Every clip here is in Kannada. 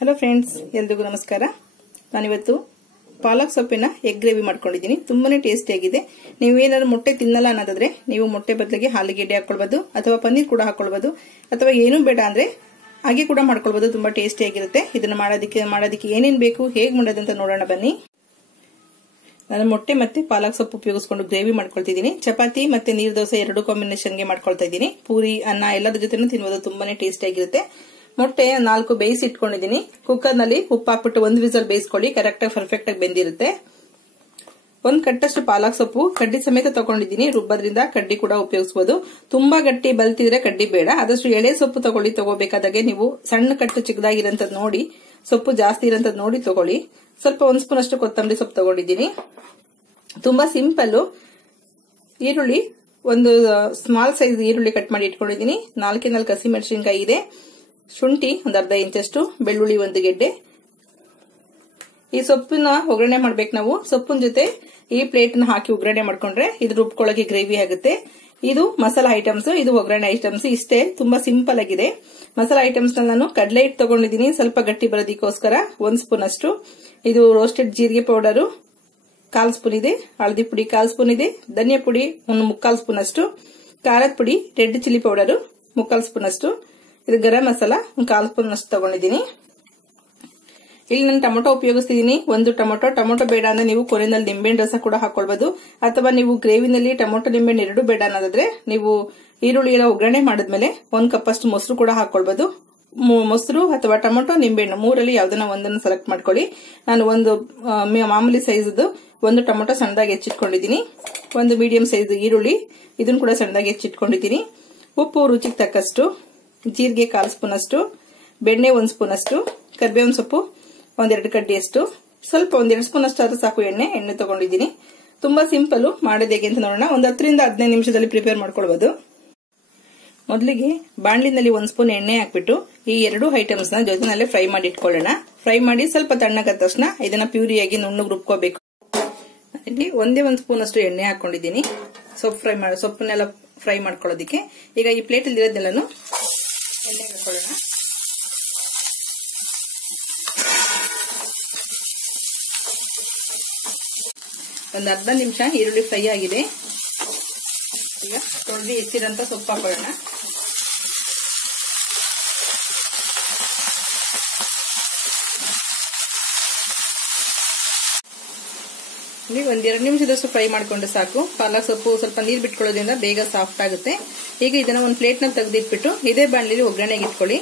ಹಲೋ ಫ್ರೆಂಡ್ಸ್, ಎಲ್ರಿಗೂ ನಮಸ್ಕಾರ. ನಾನಿವತ್ತು ಪಾಲಕ್ ಸೊಪ್ಪಿನ ಎಗ್ ಗ್ರೇವಿ ಮಾಡ್ಕೊಂಡಿದ್ದೀನಿ. ತುಂಬಾನೇ ಟೇಸ್ಟಿ ಆಗಿದೆ. ನೀವು ಏನಾದ್ರು ಮೊಟ್ಟೆ ತಿನ್ನಲ್ಲ ಅನ್ನೋದಾದ್ರೆ ನೀವು ಮೊಟ್ಟೆ ಬದಲಿಗೆ ಆಲೂಗೆಡ್ಡೆ ಹಾಕೊಳ್ಬಹುದು, ಅಥವಾ ಪನ್ನೀರ್ ಕೂಡ ಹಾಕೊಳ್ಬಹುದು, ಅಥವಾ ಏನೂ ಬೇಡ ಅಂದ್ರೆ ಹಾಗೆ ಕೂಡ ಮಾಡ್ಕೊಳ್ಬಹುದು. ತುಂಬಾ ಟೇಸ್ಟಿ ಆಗಿರುತ್ತೆ. ಇದನ್ನ ಮಾಡೋದಕ್ಕೆ ಏನೇನ್ ಬೇಕು, ಹೇಗೆ ಮಾಡೋದಂತ ನೋಡೋಣ ಬನ್ನಿ. ನಾನು ಮೊಟ್ಟೆ ಮತ್ತೆ ಪಾಲಕ್ ಸೊಪ್ಪು ಉಪಯೋಗಿಸ್ಕೊಂಡು ಗ್ರೇವಿ ಮಾಡ್ಕೊಳ್ತಿದ್ದೀನಿ. ಚಪಾತಿ ಮತ್ತೆ ನೀರ್ ದೋಸೆ ಎರಡು ಕಾಂಬಿನೇಷನ್ಗೆ ಮಾಡ್ಕೊಳ್ತಾ ಇದ್ದೀನಿ. ಪೂರಿ, ಅನ್ನ ಎಲ್ಲದ್ರ ಜೊತೆನೂ ತಿನ್ಬೋದು. ತುಂಬಾನೇ ಟೇಸ್ಟಿ ಆಗಿರುತ್ತೆ. ಮೊಟ್ಟೆ 4 ಬೇಯಿಸಿ ಇಟ್ಕೊಂಡಿದ್ದೀನಿ. ಕುಕ್ಕರ್ ನಲ್ಲಿ ಉಪ್ಪು ಹಾಕ್ಬಿಟ್ಟು 1 ವಿಸಲ್ ಬೇಯಿಸ್ಕೊಳ್ಳಿ. ಕರೆಕ್ಟ್ ಆಗಿ ಪರ್ಫೆಕ್ಟ್ ಆಗಿ ಬೆಂದಿರುತ್ತೆ. 1 ಕಟ್ಟಷ್ಟು ಪಾಲಕ್ ಸೊಪ್ಪು ಕಡ್ಡಿ ಸಮೇತ ತಗೊಂಡಿದ್ದೀನಿ. ರುಬ್ಬೋದ್ರಿಂದ ಕಡ್ಡಿ ಕೂಡ ಉಪಯೋಗಿಸಬಹುದು. ತುಂಬಾ ಗಟ್ಟಿ ಬಲ್ತಿದ್ರೆ ಕಡ್ಡಿ ಬೇಡ. ಆದಷ್ಟು ಎಳೆ ಸೊಪ್ಪು ತಗೋಬೇಕಾದಾಗೆ ನೀವು ಸಣ್ಣ ಕಟ್ಟು ಚಿಕ್ಕದಾಗಿರೋಂಥದ್ದು ನೋಡಿ, ಸೊಪ್ಪು ಜಾಸ್ತಿ ಇರೋಂಥದ್ದು ನೋಡಿ ತಗೊಳ್ಳಿ. ಸ್ವಲ್ಪ 1 ಸ್ಪೂನ್ ಅಷ್ಟು ಕೊತ್ತಂಬರಿ ಸೊಪ್ಪು ತಗೊಂಡಿದ್ದೀನಿ. ತುಂಬಾ ಸಿಂಪಲ್. ಈರುಳ್ಳಿ, ಒಂದು ಸ್ಮಾಲ್ ಸೈಜ್ ಈರುಳ್ಳಿ ಕಟ್ ಮಾಡಿ ಇಟ್ಕೊಂಡಿದ್ದೀನಿ. 4 ಹಸಿಮೆಣಸಿನಕಾಯಿ ಇದೆ. ಶುಂಠಿ ಒಂದು ಅರ್ಧ ಇಂಚಷ್ಟು, ಬೆಳ್ಳುಳ್ಳಿ 1 ಗೆಡ್ಡೆ. ಈ ಸೊಪ್ಪನ್ನ ಒಗ್ಗರಣೆ ಮಾಡ್ಬೇಕು ನಾವು. ಸೊಪ್ಪಿನ ಜೊತೆ ಈ ಪ್ಲೇಟ್ ನ ಹಾಕಿ ಒಗ್ಗರಣೆ ಮಾಡ್ಕೊಂಡ್ರೆ ಇದು ರುಬ್ಕೊಳ್ಳೋಕೆ ಗ್ರೇವಿ ಆಗುತ್ತೆ. ಇದು ಮಸಾಲಾ ಐಟಮ್ಸ್, ಇದು ಒಗ್ಗರಣೆ ಐಟಮ್ಸ್. ಇಷ್ಟೇ, ತುಂಬಾ ಸಿಂಪಲ್ ಆಗಿದೆ. ಮಸಾಲಾ ಐಟಮ್ಸ್ ನಾನು ಕಡಲೆ ಹಿಟ್ಟು ತಗೊಂಡಿದ್ದೀನಿ, ಸ್ವಲ್ಪ ಗಟ್ಟಿ ಬರೋದಕ್ಕೋಸ್ಕರ 1 ಸ್ಪೂನ್ ಅಷ್ಟು. ಇದು ರೋಸ್ಟೆಡ್ ಜೀರಿಗೆ ಪೌಡರ್ 1/4 ಸ್ಪೂನ್ ಇದೆ. ಹಳದಿ ಪುಡಿ 1/4 ಸ್ಪೂನ್ ಇದೆ. ಧನಿಯಾ ಪುಡಿ 1/3 ಸ್ಪೂನ್ ಅಷ್ಟು. ಖಾರದ ಪುಡಿ ರೆಡ್ ಚಿಲ್ಲಿ ಪೌಡರ್ 3/4 ಸ್ಪೂನ್ ಅಷ್ಟು. ಇದು ಗರಂ ಮಸಾಲ 1/4 ಸ್ಪೂನ್ ಅಷ್ಟು ತಗೊಂಡಿದ್ದೀನಿ. ಇಲ್ಲಿ ನಾನು ಟೊಮೊಟೊ ಉಪಯೋಗಿಸ್ತಿದ್ದೀನಿ. 1 ಟೊಮೊಟೊ ಬೇಡ ಅಂದ್ರೆ ನೀವು ಕೊನೆಯಲ್ಲಿ ನಿಂಬೆಹಣ್ಣು ರಸ ಕೂಡ ಹಾಕೊಳ್ಬಹುದು, ಅಥವಾ ನೀವು ಗ್ರೇವಿನಲ್ಲಿ ಟೊಮೊಟೊ ನಿಂಬೆಹಣ್ಣು ಎರಡು ಬೇಡ ಅನ್ನೋದಾದ್ರೆ ನೀವು ಈರುಳ್ಳಿ ಎಲ್ಲ ಒಗ್ಗರಣೆ ಮಾಡಿದ್ಮೇಲೆ 1 ಕಪ್ ಅಷ್ಟು ಮೊಸರು ಕೂಡ ಹಾಕೊಳ್ಬಹುದು. ಮೊಸರು ಅಥವಾ ಟೊಮೊಟೊ, ನಿಂಬೆಹಣ್ಣು ಮೂರಲ್ಲಿ ಯಾವ್ದನ್ನ ಒಂದನ್ನು ಸೆಲೆಕ್ಟ್ ಮಾಡ್ಕೊಳ್ಳಿ. ನಾನು ಒಂದು ಮಾಮೂಲಿ ಸೈಜ್ 1 ಟೊಮೊಟೊ ಸಣ್ಣದಾಗಿ ಹೆಚ್ಚಿಟ್ಕೊಂಡಿದ್ದೀನಿ. 1 ಮೀಡಿಯಂ ಸೈಜ್ ಈರುಳ್ಳಿ, ಇದನ್ನು ಕೂಡ ಸಣ್ಣದಾಗಿ ಹೆಚ್ಚಿಟ್ಕೊಂಡಿದ್ದೀನಿ. ಉಪ್ಪು ರುಚಿಗೆ ತಕ್ಕಷ್ಟು, ಜೀರಿಗೆ 1/4 ಸ್ಪೂನ್ ಅಷ್ಟು, ಬೆಣ್ಣೆ 1 ಸ್ಪೂನ್ ಅಷ್ಟು, ಕರಿಬೇವಿನ ಸೊಪ್ಪು 1-2 ಕಡ್ಡಿಯಷ್ಟು, ಸ್ವಲ್ಪ 1-2 ಸ್ಪೂನ್ ಅಷ್ಟು ಆದ್ರೂ ಸಾಕು ಎಣ್ಣೆ ತಗೊಂಡಿದ್ದೀನಿ. ತುಂಬಾ ಸಿಂಪಲ್. ಮಾಡೋದು ಹೇಗೆ ಅಂತ ನೋಡೋಣ. ಒಂದು 10 ರಿಂದ 15 ನಿಮಿಷದಲ್ಲಿ ಪ್ರಿಪೇರ್ ಮಾಡ್ಕೊಳ್ಬಹುದು. ಮೊದಲಿಗೆ ಬಾಣಲಿನಲ್ಲಿ 1 ಸ್ಪೂನ್ ಎಣ್ಣೆ ಹಾಕ್ಬಿಟ್ಟು ಈ 2 ಐಟಮ್ಸ್ ನ ಜೊತೆನಲ್ಲೇ ಫ್ರೈ ಮಾಡಿ ಇಟ್ಕೊಳ್ಳೋಣ. ಫ್ರೈ ಮಾಡಿ ಸ್ವಲ್ಪ ತಣ್ಣಗಾದ ತಕ್ಷಣ ಇದನ್ನ ಪ್ಯೂರಿಯಾಗಿ ನುಣ್ಣಗೆ ರುಬ್ಕೋಬೇಕು. ಇಲ್ಲಿ 1 ಸ್ಪೂನ್ ಅಷ್ಟು ಎಣ್ಣೆ ಹಾಕೊಂಡಿದ್ದೀನಿ ಸೊಪ್ಪನ್ನೆಲ್ಲ ಫ್ರೈ ಮಾಡ್ಕೊಳ್ಳೋದಿಕ್ಕೆ. ಈಗ ಈ ಪ್ಲೇಟ್ ಅಲ್ಲಿ ಇರೋದೆಲ್ಲನೂ ಎಣ್ಣೆ ಹಾಕೊಳ್ಳೋಣ. ಒಂದು ಅರ್ಧ ನಿಮಿಷ ಈರುಳ್ಳಿ ಫ್ರೈ ಆಗಿದೆ. ಈಗ ತೊಳೆದು ಹೆಚ್ಚಿರಂತ ಸೊಪ್ಪು ಹಾಕೊಳ್ಳೋಣ. ಇಲ್ಲಿ 1-2 ನಿಮಿಷದಷ್ಟು ಫ್ರೈ ಮಾಡ್ಕೊಂಡ್ರೆ ಸಾಕು. ಪಾಲಕ್ ಸೊಪ್ಪು ಸ್ವಲ್ಪ ನೀರು ಬಿಟ್ಕೊಳ್ಳೋದ್ರಿಂದ ಬೇಗ ಸಾಫ್ಟ್ ಆಗುತ್ತೆ. ಈಗ ಇದನ್ನ ಒಂದು ಪ್ಲೇಟ್ ನಲ್ಲಿ ತೆಗೆದಿಟ್ಬಿಟ್ಟು ಇದೇ ಬಾಣಲಿಲಿ ಒಗ್ಗರಣೆಗೆ ಇಟ್ಕೊಳ್ಳಿ.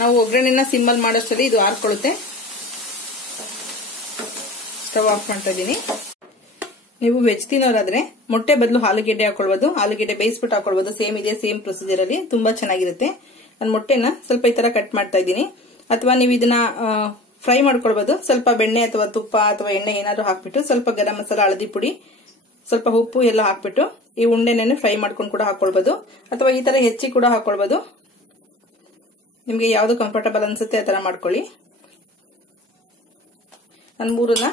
ನಾವು ಒಗ್ಗರಣೆನ ಸಿಮ್ಮಲ್ ಮಾಡೋಷ್ಟರಲ್ಲಿ ಇದು ಆರ್ಕೊಳ್ಳುತ್ತೆ. ಸ್ಟವ್ ಆಫ್ ಮಾಡ್ತಾ ಇದ್ದೀನಿ. ನೀವು ವೆಜ್ ತಿನ್ನೋರಾದ್ರೆ ಮೊಟ್ಟೆ ಬದಲು ಆಲೂಗೆಡ್ಡೆ ಹಾಕೊಳ್ಬಹುದು. ಆಲೂಗೆಡ್ಡೆ ಬೇಯಿಸ್ಬಿಟ್ಟು ಹಾಕೊಳ್ಬಹುದು. ಸೇಮ್ ಪ್ರೊಸೀಜರ್ ಅಲ್ಲಿ ತುಂಬಾ ಚೆನ್ನಾಗಿರುತ್ತೆ. ನಾನು ಮೊಟ್ಟೆನ ಸ್ವಲ್ಪ ಈ ತರ ಕಟ್ ಮಾಡ್ತಾ ಇದ್ದೀನಿ. ಅಥವಾ ನೀವು ಇದನ್ನ ಫ್ರೈ ಮಾಡ್ಕೊಳ್ಬಹುದು. ಸ್ವಲ್ಪ ಬೆಣ್ಣೆ ಅಥವಾ ತುಪ್ಪ ಅಥವಾ ಎಣ್ಣೆ ಏನಾದ್ರು ಹಾಕ್ಬಿಟ್ಟು ಸ್ವಲ್ಪ ಗರಂ ಮಸಾಲ, ಹಳದಿ ಪುಡಿ, ಸ್ವಲ್ಪ ಉಪ್ಪು ಎಲ್ಲ ಹಾಕ್ಬಿಟ್ಟು ಈ ಉಂಡೆನೇ ಫ್ರೈ ಮಾಡ್ಕೊಂಡು ಕೂಡ ಹಾಕೊಳ್ಬಹುದು. ಅಥವಾ ಈ ತರ ಹೆಚ್ಚಿ ಕೂಡ ಹಾಕೊಳ್ಬಹುದು. ನಿಮ್ಗೆ ಯಾವ್ದು ಕಂಫರ್ಟಬಲ್ ಅನ್ಸುತ್ತೆ ಆ ತರ ಮಾಡ್ಕೊಳ್ಳಿ. ನಾನು 3ನ್ನ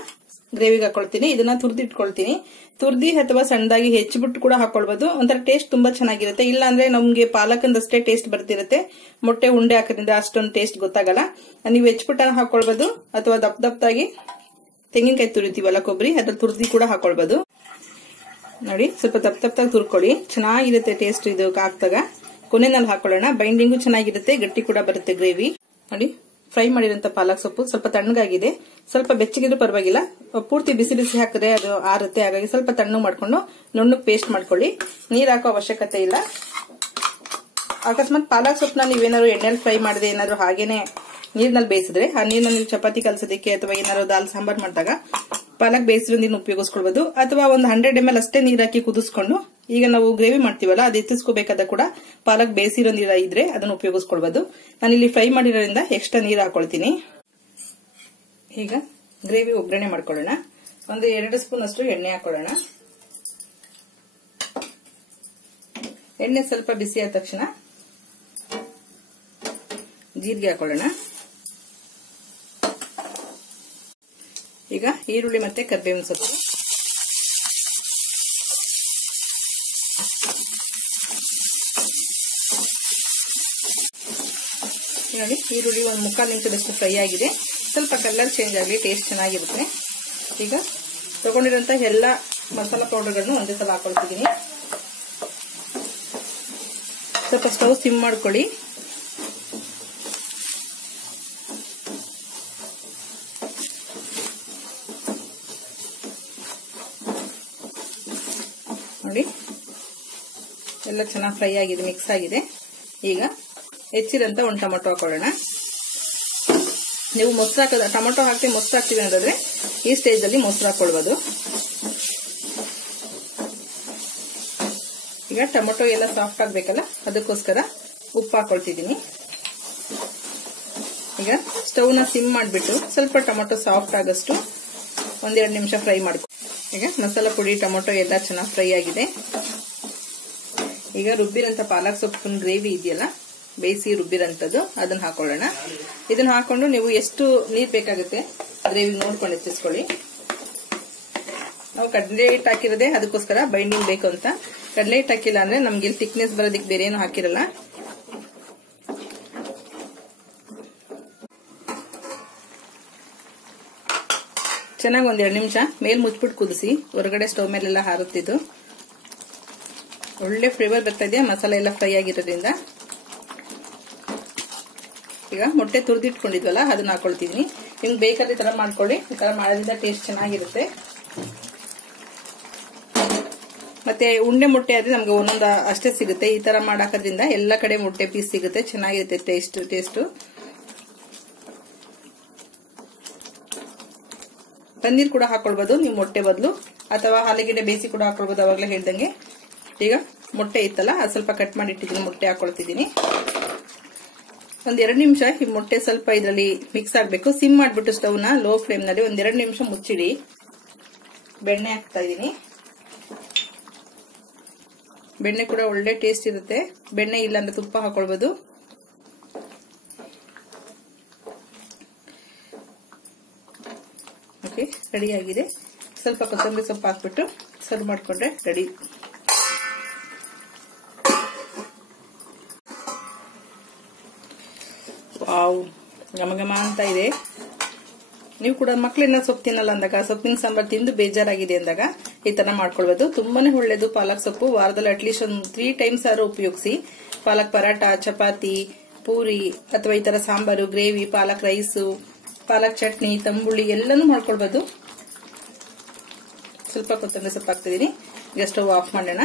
ಗ್ರೇವಿಗೆ ಹಾಕೊಳ್ತೀನಿ. ಇದನ್ನ ತುರ್ದಿಟ್ಕೊಳ್ತೀನಿ. ತುರ್ದಿ ಅಥವಾ ಸಣ್ಣದಾಗಿ ಹೆಚ್ಚಿಬಿಟ್ಟು ಕೂಡ ಹಾಕೊಳ್ಬಹುದು. ಒಂಥರ ಟೇಸ್ಟ್ ತುಂಬಾ ಚೆನ್ನಾಗಿರುತ್ತೆ. ಇಲ್ಲ ಅಂದ್ರೆ ನಮ್ಗೆ ಪಾಲಕಂದಷ್ಟೇ ಟೇಸ್ಟ್ ಬರ್ತಿರುತ್ತೆ. ಮೊಟ್ಟೆ ಉಂಡೆ ಹಾಕೋದ್ರಿಂದ ಅಷ್ಟೊಂದು ಟೇಸ್ಟ್ ಗೊತ್ತಾಗಲ್ಲ. ನೀವು ಹೆಚ್ಚಿಬಿಟ್ಟು ಹಾಕೊಳ್ಬಹುದು, ಅಥವಾ ದಪ್ಪದಾಗಿ ತೆಂಗಿನಕಾಯಿ ತುರಿತೀವಲ್ಲ ಕೊಬ್ಬರಿ, ಅದ್ರಲ್ಲಿ ತುರ್ದಿ ಕೂಡ ಹಾಕೊಳ್ಬಹುದು. ನೋಡಿ, ಸ್ವಲ್ಪ ದಪ್ಪದಾಗಿ ತುರ್ಕೊಳ್ಳಿ. ಚೆನ್ನಾಗಿರುತ್ತೆ ಟೇಸ್ಟ್ ಇದು ಹಾಕ್ದಾಗ. ಕೊನೆಯಲ್ಲಿ ಹಾಕೊಳ್ಳೋಣ. ಬೈಂಡಿಂಗು ಚೆನ್ನಾಗಿರುತ್ತೆ, ಗಟ್ಟಿ ಕೂಡ ಬರುತ್ತೆ ಗ್ರೇವಿ. ನೋಡಿ, ಫ್ರೈ ಮಾಡಿರೋಂತ ಪಾಲಕ್ ಸೊಪ್ಪು ಸ್ವಲ್ಪ ತಣ್ಣಗಾಗಿದೆ. ಸ್ವಲ್ಪ ಬೆಚ್ಚಗಿದ್ರೂ ಪರವಾಗಿಲ್ಲ. ಪೂರ್ತಿ ಬಿಸಿ ಹಾಕಿದ್ರೆ ಅದು ಆರುತ್ತೆ. ಹಾಗಾಗಿ ಸ್ವಲ್ಪ ತಣ್ಣಗೆ ಮಾಡ್ಕೊಂಡು ನುಣ್ಣಗೆ ಪೇಸ್ಟ್ ಮಾಡ್ಕೊಳ್ಳಿ. ನೀರ್ ಹಾಕೋ ಅವಶ್ಯಕತೆ ಇಲ್ಲ. ಅಕಸ್ಮಾತ್ ಪಾಲಕ್ ಸೊಪ್ಪನ್ನ ನೀವೇನಾದ್ರು ಎಣ್ಣೆಲಿ ಫ್ರೈ ಮಾಡದೆ ಏನಾದ್ರು ಹಾಗೇನೆ ನೀರ್ನಲ್ಲಿ ಬೇಯಿಸಿದ್ರೆ ಆ ನೀರ್ನಲ್ಲಿ ಚಪಾತಿ ಕಲಸೋದಕ್ಕೆ ಅಥವಾ ಏನಾದ್ರು ದಾಲ್ ಸಾಂಬಾರ್ ಮಾಡಿದಾಗ ಪಾಲಕ್ ಬೇಯಿಸಿರೋ ನೀರನ್ನ ಉಪಯೋಗಿಸ್ಕೊಳ್ಬಹುದು. ಅಥವಾ ಒಂದು 100 ml ಅಷ್ಟೇ ನೀರ್ ಹಾಕಿ ಕುದಿಸ್ಕೊಂಡು, ಈಗ ನಾವು ಗ್ರೇವಿ ಮಾಡ್ತೀವಲ್ಲ ಅದು ಎತ್ತಿಸ್ಕೋಬೇಕಾದ ಕೂಡ ಪಾಲಕ್ ಬೇಯಿಸಿರೋ ನೀರ ಇದ್ರೆ ಅದನ್ನ ಉಪಯೋಗಿಸ್ಕೊಳ್ಬಹುದು. ನಾನಿಲ್ಲಿ ಫ್ರೈ ಮಾಡಿರೋದ್ರಿಂದ ಎಕ್ಸ್ಟ್ರಾ ನೀರ್ ಹಾಕೊಳ್ತೀನಿ. ಈಗ ಗ್ರೇವಿ ಒಗ್ಗರಣೆ ಮಾಡ್ಕೊಳ್ಳೋಣ. ಒಂದು 2 ಸ್ಪೂನ್ ಅಷ್ಟು ಎಣ್ಣೆ ಹಾಕೊಳ್ಳೋಣ. ಎಣ್ಣೆ ಸ್ವಲ್ಪ ಬಿಸಿ ಆದ ತಕ್ಷಣ ಜೀರಿಗೆ ಹಾಕೊಳ್ಳೋಣ. ಈಗ ಈರುಳ್ಳಿ ಮತ್ತೆ ಕರಿಬೇವಿನ ಸೊಪ್ಪು, ನೋಡಿ ಈರುಳ್ಳಿ ಒಂದು 3/4 ನಿಮಿಷದಷ್ಟು ಫ್ರೈ ಆಗಿದೆ. ಸ್ವಲ್ಪ ಕಲರ್ ಚೇಂಜ್ ಆಗಲಿ, ಟೇಸ್ಟ್ ಚೆನ್ನಾಗಿರುತ್ತೆ. ಈಗ ತಗೊಂಡಿರೋಂಥ ಎಲ್ಲ ಮಸಾಲಾ ಪೌಡರ್ಗಳನ್ನು ಒಂದೇ ಸಲ ಹಾಕೊಳ್ತಿದ್ದೀನಿ. ಸ್ವಲ್ಪ ಸ್ಟವ್ ಸಿಮ್ ಮಾಡ್ಕೊಳ್ಳಿ. ನೋಡಿ ಎಲ್ಲ ಚೆನ್ನಾಗಿ ಫ್ರೈ ಆಗಿದೆ, ಮಿಕ್ಸ್ ಆಗಿದೆ. ಈಗ ಹೆಚ್ಚಿರಂತ ಒಂದು ಟೊಮೆಟೊ ಹಾಕೊಳ್ಳೋಣ. ನೀವು ಮೊಸರು ಹಾಕೋದು, ಟೊಮೆಟೊ ಹಾಕಿ ಮೊಸರು ಹಾಕ್ತೀವಿ ಅನ್ನೋದಾದ್ರೆ ಈ ಸ್ಟೇಜ್ ಅಲ್ಲಿ ಮೊಸರು ಹಾಕೊಳ್ಬಹುದು. ಈಗ ಟೊಮೆಟೊ ಎಲ್ಲ ಸಾಫ್ಟ್ ಆಗ್ಬೇಕಲ್ಲ, ಅದಕ್ಕೋಸ್ಕರ ಉಪ್ಪು ಹಾಕೊಳ್ತಿದ್ದೀನಿ. ಈಗ ಸ್ಟವ್ ನ ಸಿಮ್ ಮಾಡಿಬಿಟ್ಟು ಸ್ವಲ್ಪ ಟೊಮೆಟೊ ಸಾಫ್ಟ್ ಆಗಷ್ಟು 1-2 ನಿಮಿಷ ಫ್ರೈ ಮಾಡ್ಕೊ. ಈಗ ಮಸಾಲಾ ಪುಡಿ, ಟೊಮೆಟೊ ಎಲ್ಲ ಚೆನ್ನಾಗಿ ಫ್ರೈ ಆಗಿದೆ. ಈಗ ರುಬ್ಬಿರಂತ ಪಾಲಕ್ ಸೊಪ್ಪಿನ ಗ್ರೇವಿ ಇದೆಯಲ್ಲ, ಬೇಯಿಸಿ ರುಬ್ಬಿರಂತದ್ದು, ಅದನ್ನ ಹಾಕೊಳ್ಳೋಣ. ಇದನ್ನ ಹಾಕೊಂಡು ನೀವು ಎಷ್ಟು ನೀರು ಬೇಕಾಗುತ್ತೆ ಗ್ರೇವಿ ನೋಡ್ಕೊಂಡು ಹೆಚ್ಚಿಸ್ಕೊಳ್ಳಿ. ನಾವು ಕಡಲೆ ಹಿಟ್ಟು ಹಾಕಿರೋದೆ ಅದಕ್ಕೋಸ್ಕರ ಬೈಂಡಿಂಗ್ ಬೇಕು ಅಂತ. ಕಡಲೆ ಹಿಟ್ಟು ಹಾಕಿಲ್ಲ ಅಂದ್ರೆ ನಮ್ಗೆ ಇಲ್ಲಿ ಥಿಕ್ನೆಸ್ ಬರೋದಕ್ಕೆ ಬೇರೆ ಏನು ಹಾಕಿರಲ್ಲ. ಚೆನ್ನಾಗಿ 1-2 ನಿಮಿಷ ಮೇಲ್ ಮುಚ್ಬಿಟ್ಟು ಕುದಿಸಿ. ಹೊರಗಡೆ ಸ್ಟವ್ ಮೇಲೆಲ್ಲ ಹಾರುತ್ತಿದ್ದು ಒಳ್ಳೆ ಫ್ಲೇವರ್ ಬರ್ತಾ ಇದೆ, ಮಸಾಲೆ ಎಲ್ಲ ಫ್ರೈ ಆಗಿರೋದ್ರಿಂದ. ಈಗ ಮೊಟ್ಟೆ ತುರಿದಿಟ್ಕೊಂಡಿದ್ವಲ್ಲ ಅದನ್ನ ಹಾಕೊಳ್ತಿದೀನಿ. ನಿಮ್ಗೆ ಬೇಕಾದ್ರೆ ಈ ತರ ಮಾಡ್ಕೊಳ್ಳಿ, ಈ ತರ ಮಾಡೋದ್ರಿಂದ ಟೇಸ್ಟ್ ಚೆನ್ನಾಗಿರುತ್ತೆ. ಮತ್ತೆ ಉಂಡೆ ಮೊಟ್ಟೆ ಆದ್ರೆ ನಮ್ಗೆ ಒಂದೊಂದು ಅಷ್ಟೇ ಸಿಗುತ್ತೆ. ಈ ತರ ಮಾಡಾಕೋದ್ರಿಂದ ಎಲ್ಲ ಕಡೆ ಮೊಟ್ಟೆ ಪೀಸ್ ಸಿಗುತ್ತೆ, ಚೆನ್ನಾಗಿರುತ್ತೆ ಟೇಸ್ಟ್. ಪನ್ನೀರ್ ಕೂಡ ಹಾಕೊಳ್ಬಹುದು ನೀವು ಮೊಟ್ಟೆ ಬದಲು, ಅಥವಾ ಆಲೂಗೆಡ್ಡೆ ಬೇಯಿಸಿ ಕೂಡ ಹಾಕೊಳ್ಬಹುದು, ಅವಾಗಲೇ ಹೇಳ್ದಂಗೆ. ಈಗ ಮೊಟ್ಟೆ ಇತ್ತಲ್ಲ, ಅದು ಸ್ವಲ್ಪ ಕಟ್ ಮಾಡಿ ಇಟ್ಟಿದ್ದೀನಿ, ಮೊಟ್ಟೆ ಹಾಕೊಳ್ತಿದ್ದೀನಿ. 1-2 ನಿಮಿಷ ಈ ಮೊಟ್ಟೆ ಸ್ವಲ್ಪ ಇದರಲ್ಲಿ ಮಿಕ್ಸ್ ಆಗ್ಬೇಕು. ಸಿಮ್ ಮಾಡ್ಬಿಟ್ಟು ಸ್ಟವ್ ನ ಲೋ ಫ್ಲೇಮ್ ನಲ್ಲಿ 1-2 ನಿಮಿಷ ಮುಚ್ಚಿಡಿ. ಬೆಣ್ಣೆ ಹಾಕ್ತಾ ಇದೀನಿ. ಬೆಣ್ಣೆ ಕೂಡ ಒಳ್ಳೆ ಟೇಸ್ಟ್ ಇರುತ್ತೆ. ಬೆಣ್ಣೆ ಇಲ್ಲ ಅಂದ್ರೆ ತುಪ್ಪ ಹಾಕೊಳ್ಬಹುದು. ಓಕೆ, ರೆಡಿ ಆಗಿದೆ. ಸ್ವಲ್ಪ ಕೊತ್ತಂಬರಿ ಸೊಪ್ಪು ಹಾಕ್ಬಿಟ್ಟು ಸರ್ವ್ ಮಾಡ್ಕೊಂಡ್ರೆ ರೆಡಿ. ವಾವ್, ಘಮ ಅಂತ ಇದೆ. ನೀವು ಕೂಡ ಮಕ್ಕಳನ್ನ ಸೊಪ್ಪು ತಿನ್ನಲ್ಲ ಅಂದಾಗ, ಸೊಪ್ಪಿನ ಸಾಂಬಾರ್ ತಿಂದು ಬೇಜಾರಾಗಿದೆ ಅಂದಾಗ ಈ ತರ ಮಾಡ್ಕೊಳ್ಬಹುದು. ತುಂಬಾನೇ ಒಳ್ಳೇದು ಪಾಲಕ್ ಸೊಪ್ಪು. ವಾರದಲ್ಲಿ ಅಟ್ಲೀಸ್ಟ್ ಒಂದು 3 ಟೈಮ್ಸ್ ಆದ್ರೂ ಉಪಯೋಗಿಸಿ. ಪಾಲಕ್ ಪರಾಟ, ಚಪಾತಿ, ಪೂರಿ, ಅಥವಾ ಈ ತರ ಸಾಂಬಾರು, ಗ್ರೇವಿ, ಪಾಲಕ್ ರೈಸು, ಪಾಲಕ್ ಚಟ್ನಿ, ತಂಬುಳಿ ಎಲ್ಲಾನು ಮಾಡ್ಕೊಳ್ಬಹುದು. ಸ್ವಲ್ಪ ಕೊತ್ತಂಬರಿ ಸೊಪ್ಪು ಹಾಕ್ತಿದ್ದೀನಿ. ಈಗ ಸ್ಟವ್ ಆಫ್ ಮಾಡೋಣ.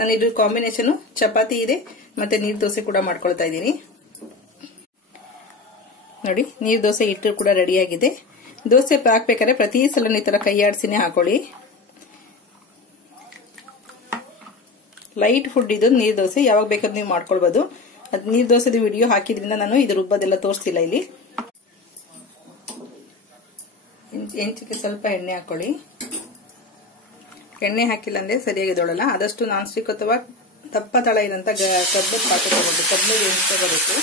ನಾನು ಇದು ಕಾಂಬಿನೇಷನ್ ಚಪಾತಿ ಇದೆ ಮತ್ತೆ ನೀರ್ ದೋಸೆ ಕೂಡ ಮಾಡ್ಕೊಳ್ತಾ ಇದ್ದೀನಿ. ನೋಡಿ, ನೀರ್ ದೋಸೆ ಹಿಟ್ಟು ಕೂಡ ರೆಡಿ ಆಗಿದೆ. ದೋಸೆ ಹಾಕ್ಬೇಕಾದ್ರೆ ಪ್ರತಿ ಸಲ ಈ ತರ ಕೈ ಆಡಿಸಿನೇ ಹಾಕೊಳ್ಳಿ. ಲೈಟ್ ಫುಡ್ ಇದು ನೀರ್ ದೋಸೆ, ಯಾವಾಗ ಬೇಕಾದ್ರೂ ನೀವು ಮಾಡ್ಕೊಳ್ಬಹುದು. ಅದ್ ನೀರ್ ದೋಸೆದು ವಿಡಿಯೋ ಹಾಕಿದ್ರಿಂದ ನಾನು ಇದು ರುಬ್ಬದೆಲ್ಲ ತೋರಿಸ್ತಿಲ್ಲ ಇಲ್ಲಿ. ಹೆಂಚಿಗೆ ಸ್ವಲ್ಪ ಎಣ್ಣೆ ಹಾಕೊಳ್ಳಿ. ಎಣ್ಣೆ ಹಾಕಿಲ್ಲ ಅಂದ್ರೆ ಸರಿಯಾಗಿ ದೊಡಲ್ಲ. ಆದಷ್ಟು ನಾನ್ ಸ್ಟಿಕ್ ಅಥವಾ ದಪ್ಪ ತಳ ಇರೋಂತ ಕಬ್ಬದ ಪಾತ್ರೆ ತಗೋಬೇಕು. ಕಬ್ಬು ಎಣಿಸ್ಕೋಬೇಕು.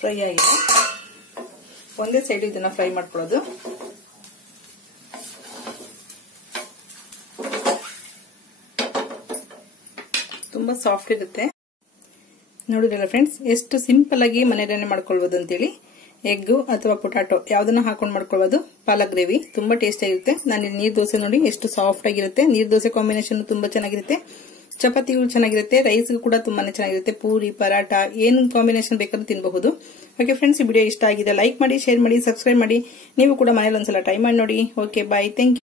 ಫ್ರೈ ಆಗಿದೆ. ಒಂದೇ ಸೈಡ್ ಇದನ್ನ ಫ್ರೈ ಮಾಡ್ಕೊಳ್ಳೋದು. ತುಂಬಾ ಸಾಫ್ಟ್ ಇರುತ್ತೆ. ನೋಡಿದ್ರಲ್ಲ ಫ್ರೆಂಡ್ಸ್, ಎಷ್ಟು ಸಿಂಪಲ್ ಆಗಿ ಮನೆಯಲ್ಲೇ ಮಾಡ್ಕೊಳ್ಬಹುದು ಅಂತೇಳಿ. ಎಗ್ ಅಥವಾ ಪೊಟ್ಯಾಟೊ ಯಾವ್ದನ್ನ ಹಾಕೊಂಡು ಮಾಡ್ಕೊಳ್ಬಹುದು. ಪಾಲಕ್ ಗ್ರೇವಿ ತುಂಬಾ ಟೇಸ್ಟ್ ಆಗಿರುತ್ತೆ. ನಾನು ನೀರ್ ದೋಸೆ ನೋಡಿ ಎಷ್ಟು ಸಾಫ್ಟ್ ಆಗಿರುತ್ತೆ. ನೀರ್ ದೋಸೆ ಕಾಂಬಿನೇಷನ್ ತುಂಬಾ ಚೆನ್ನಾಗಿರುತ್ತೆ. ಚಪಾತಿಗಳು ಚೆನ್ನಾಗಿರುತ್ತೆ, ರೈಸ್ ಕೂಡ ತುಂಬಾನೇ ಚೆನ್ನಾಗಿರುತ್ತೆ. ಪೂರಿ, ಪರಾಟ ಏನು ಕಾಂಬಿನೇಷನ್ ಬೇಕಾದ್ರೂ ತಿನ್ನಬಹುದು. ಓಕೆ ಫ್ರೆಂಡ್ಸ್, ಈ ವಿಡಿಯೋ ಇಷ್ಟ ಆಗಿದೆ ಲೈಕ್ ಮಾಡಿ, ಶೇರ್ ಮಾಡಿ, ಸಬ್ಸ್ಕ್ರೈಬ್ ಮಾಡಿ. ನೀವು ಕೂಡ ಮನೇಲಿ ಒಂದ್ಸಲ ಟ್ರೈ ಮಾಡಿ ನೋಡಿ. Okay, bye, thank you.